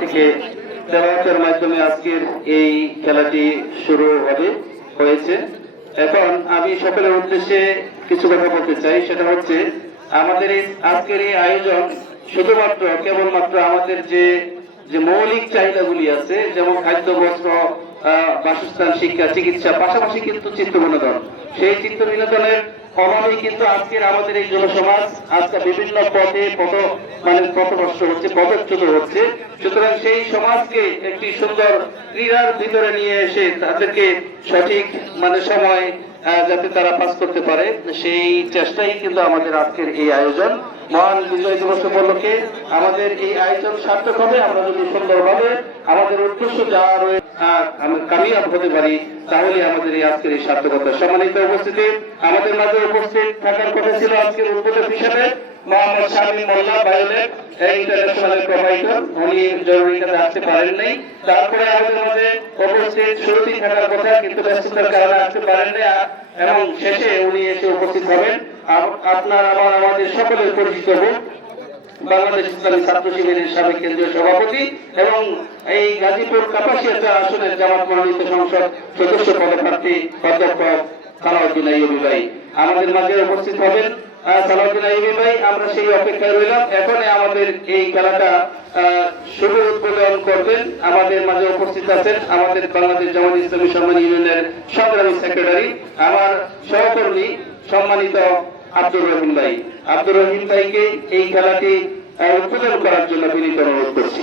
থেকে তেলাওয়াতের মাধ্যমে আজকের এই খেলাটি শুরু হবে, হয়েছে। এখন আমি সকলের উদ্দেশ্যে কিছু কথা বলতে চাই, সেটা হচ্ছে আমাদের এই আজকের এই আয়োজন শুধুমাত্র, কেবলমাত্র আমাদের যে যে মৌলিক চাহিদাগুলি আছে, যেমন খাদ্য, বস্ত্র বাসস্থান, শিক্ষা, চিকিৎসা, পাশাপাশি কিন্তু চিত্ত বিনোদন সেই চিত্ত বিনোদনের অভাবেই কিন্তু আজকের আমাদের এই জনসমাজ আজকে বিভিন্ন পথে পথ মানে পথভ্রষ্ট হচ্ছে পদচ্যুত হচ্ছে। সুতরাং সেই সমাজকে একটি সুন্দর ক্রীড়ার ভিতরে নিয়ে এসে তাদেরকে সঠিক মানে সময় যাতে তারা পাস করতে পারে। সেই চেষ্টাই কিন্তু আমাদের আজকের এই আয়োজন। মহান বিজয় দিবস উপলক্ষে আমাদের এই আয়োজন সার্থক হবে। আমরা যদি সুন্দরভাবে আমাদের উদ্দেশ্য যা রয়েছে কামিয়াব হতে পারি, তাহলে আমাদের এই আজকের এই সার্থকতা সম্মানিত উপস্থিতি। আমাদের মাঝে উপস্থিত থাকার কথা ছিল আজকের উদ্বোধক হিসেবে। Mohammad Shamim Molla violet international provider উনি জরুরি কাজে আসতে পারেন নাই তারপরে আমাদের মাঝে উপস্থিত শুরুতেই থাকার কথা, কিন্তু ব্যস্ততার কারণে আসতে পারেন নাই এবং শেষে উনি এসে উপস্থিত হবেন। আপনার আমার আমাদের সকলের পরিচিত হোক। বাংলাদেশ ইসলামী ছাত্র শিবিরের সাবেক কেন্দ্রীয় সভাপতি এবং এই গাজীপুর কাপাসিয়াচা আসনের জামাত মনোনীত সংসদ সদস্য পদপ্রার্থী অধ্যক্ষ সালাউদ্দিন আইয়ুবী আমাদের মাঝে উপস্থিত হবেন সালাউদ্দিন আইয়ুবী ভাই, আমরা সেই অপেক্ষায় রইলাম। এখন আমাদের এই খেলাটা শুভ উদ্বোধন করবেন। আমাদের মাঝে উপস্থিত আছেন আমাদের বাংলাদেশ জামাত ইসলামী সম্মান ইউনিয়নের সংগ্রামী সেক্রেটারি, আমার সহকর্মী সম্মানিত আব্দুর রহিম ভাই। আব্দুর রহিম ভাইকে এই খেলাটি উদ্বোধন করার জন্য বিনীত অনুরোধ করছি।